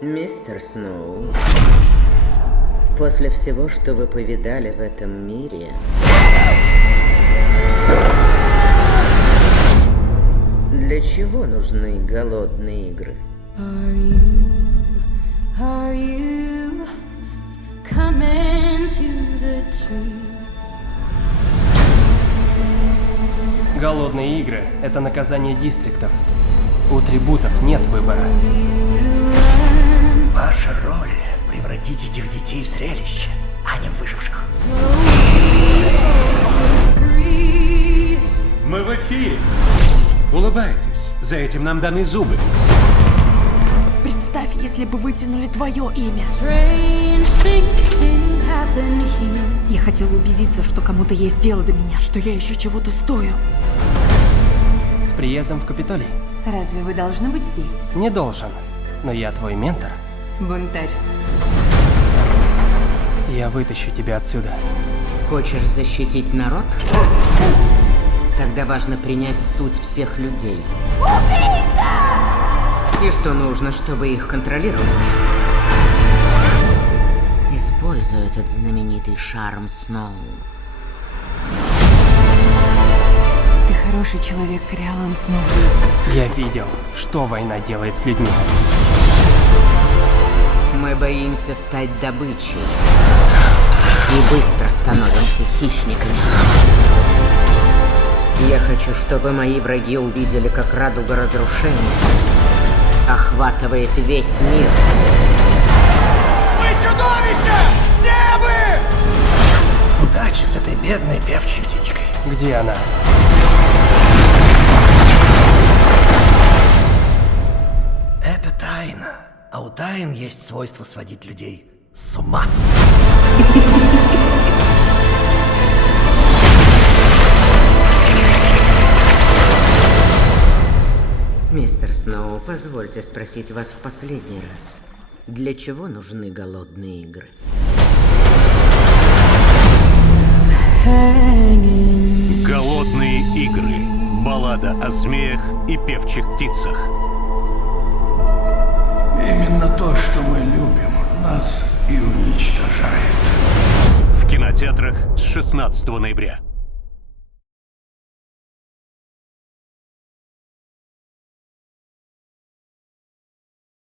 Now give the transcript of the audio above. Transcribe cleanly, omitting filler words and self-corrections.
Мистер Сноу, после всего, что вы повидали в этом мире, для чего нужны голодные игры? Are you coming to the tree? Голодные игры — это наказание дистриктов. У трибутов нет выбора. Ваша роль — превратить этих детей в зрелище, а не в выживших. Free. Мы в эфире. Улыбайтесь. За этим нам даны зубы. Представь, если бы вытянули твое имя. Strange things can happen here. Я хотела убедиться, что кому-то есть дело до меня, что я еще чего-то стою. С приездом в Капитолий. Разве вы должны быть здесь? Не должен. Но я твой ментор. Бунтарь. Я вытащу тебя отсюда. Хочешь защитить народ? Тогда важно принять суть всех людей. И что нужно, чтобы их контролировать? Используй этот знаменитый шарм Сноу. Ты хороший человек, Кориолан Сноу. Я видел, что война делает с людьми. Мы боимся стать добычей. И быстро становимся хищниками. Я хочу, чтобы мои враги увидели, как радуга разрушения охватывает весь мир. Вы чудовища! Все вы! Удачи с этой бедной певчей птичкой. Где она? Это тайна. А у тайн есть свойство сводить людей с ума. Мистер Сноу, позвольте спросить вас в последний раз. Для чего нужны голодные игры? Голодные игры. Баллада о змеях и певчих птицах. Именно то, что мы любим, нас и уничтожает. В кинотеатрах с 16 ноября.